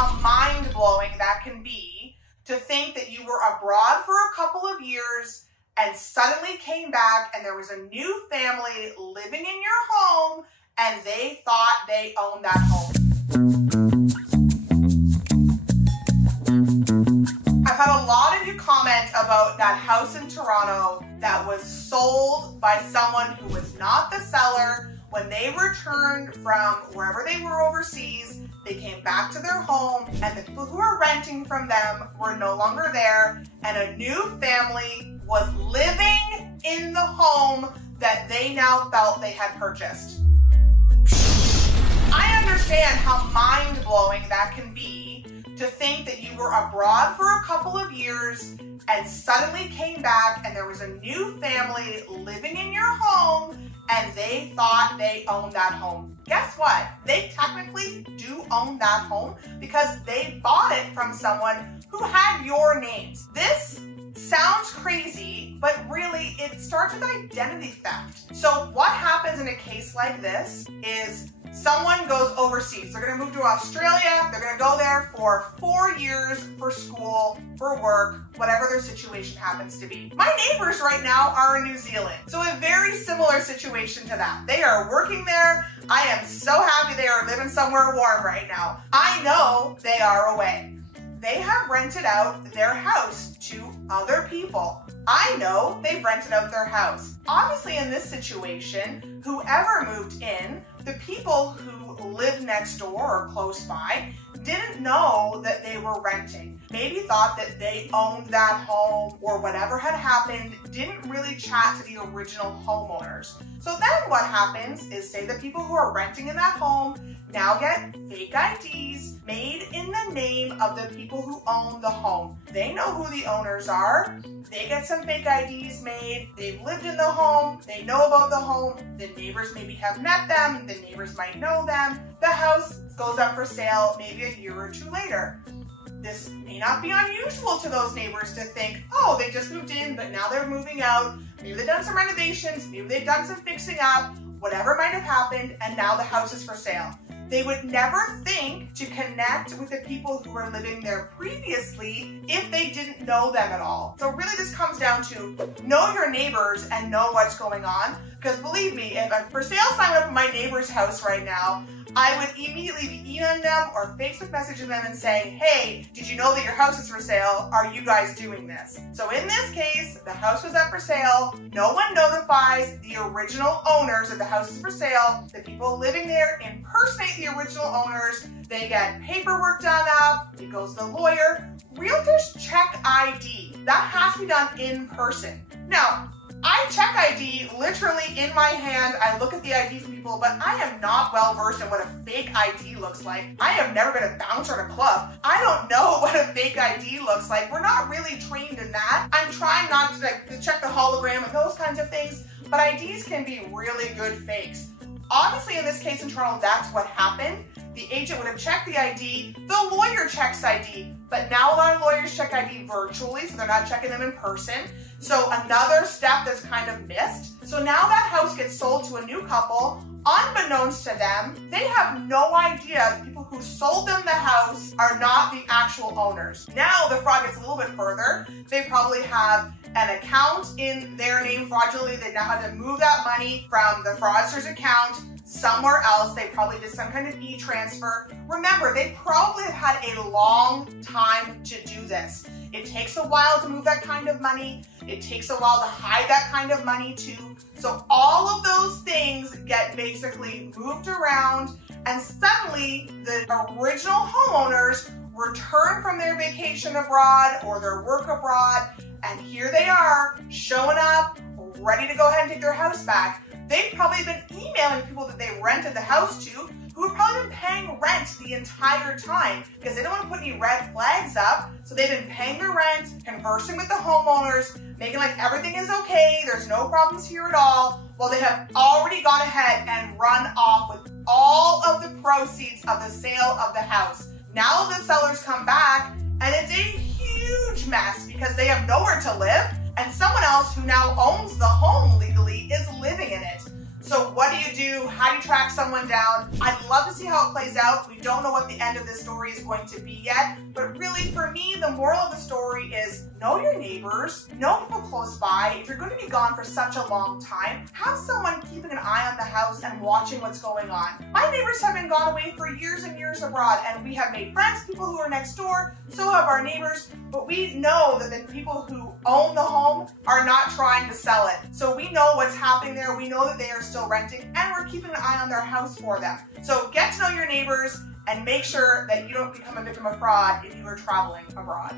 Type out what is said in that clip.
how mind-blowing that can be to think that you were abroad for a couple of years and suddenly came back and there was a new family living in your home and they thought they owned that home. I've had a lot of you comment about that house in Toronto that was sold by someone who was not the seller. When they returned from wherever they were overseas, they came back to their home and the people who were renting from them were no longer there and a new family was living in the home that they now felt they had purchased. I understand how mind-blowing that can be to think that you were abroad for a couple of years and suddenly came back and there was a new family living in your home and they thought they owned that home. Guess what? They technically do own that home because they bought it from someone who had your names. This sounds crazy, but really it starts with identity theft. So what happens in a case like this is someone goes overseas. They're gonna move to Australia. They're gonna go there for 4 years for school, for work, whatever their situation happens to be. My neighbors right now are in New Zealand. So a very similar situation to that. They are working there. I am so happy they are living somewhere warm right now. I know they are away. They have rented out their house to other people. I know they've rented out their house. Obviously in this situation, whoever moved in, the people who live next door or close by didn't know that they were renting. Maybe thought that they owned that home or whatever had happened, didn't really chat to the original homeowners. So then what happens is, say the people who are renting in that home now get fake IDs made in the name of the people who own the home. They know who the owners are. They get some fake IDs made. They've lived in the home. They know about the home. The neighbors maybe have met them. The neighbors might know them. The house goes up for sale maybe a year or two later. This may not be unusual to those neighbors to think, oh, they just moved in, but now they're moving out. Maybe they've done some renovations. Maybe they've done some fixing up. Whatever might have happened, and now the house is for sale. They would never think to connect with the people who were living there previously if they didn't know them at all. So really this comes down to know your neighbors and know what's going on. Because believe me, if a for sale sign went up in my neighbor's house right now, I would immediately be emailing them or Facebook messaging them and saying, hey, did you know that your house is for sale? Are you guys doing this? So in this case, the house was up for sale. No one notifies the original owners that the house is for sale. The people living there impersonate the original owners. They get paperwork done up. It goes to the lawyer. Realtors check ID. That has to be done in person. Now, I check ID literally in my hand. I look at the ID from people, but I am not well versed in what a fake ID looks like. I have never been a bouncer at a club. I don't know what a fake ID looks like. We're not really trained in that. I'm trying not to check the hologram and those kinds of things, but IDs can be really good fakes. Obviously, in this case in Toronto, that's what happened. The agent would have checked the ID. The lawyer checks ID, but now a lot of lawyers check ID virtually, so they're not checking them in person. So another step that's kind of missed. So now that house gets sold to a new couple. Unbeknownst to them, they have no idea the people who sold them the house are not the actual owners. Now the fraud gets a little bit further. They probably have an account in their name fraudulently. They now have to move that money from the fraudster's account somewhere else. They probably did some kind of e-transfer. Remember, they probably have had a long time to do this. It takes a while to move that kind of money. It takes a while to hide that kind of money too. So all of those things get basically moved around, and suddenly the original homeowners return from their vacation abroad or their work abroad, and here they are showing up, ready to go ahead and take their house back. They've probably been emailing people that they rented the house to who have probably been paying rent the entire time because they don't want to put any red flags up. So they've been paying their rent, conversing with the homeowners, making like everything is okay, there's no problems here at all, while they have already gone ahead and run off with all of the proceeds of the sale of the house. Now the sellers come back and it's a huge mess because they have nowhere to live and someone else who now owns the home legally is living in it. So what do you do? How do you track someone down? I'd love to see how it plays out. We don't know what the end of this story is going to be yet, but really for me, the moral of the story is know your neighbors, know people close by. If you're going to be gone for such a long time, have someone keeping an eye on the house and watching what's going on. My neighbors have been gone away for years and years abroad, and we have made friends, people who are next door, so have our neighbors, but we know that the people who own the home are not trying to sell it. So we know what's happening there. We know that they are still renting, and we're keeping an eye on their house for them. So get to know your neighbors and make sure that you don't become a victim of fraud if you are traveling abroad.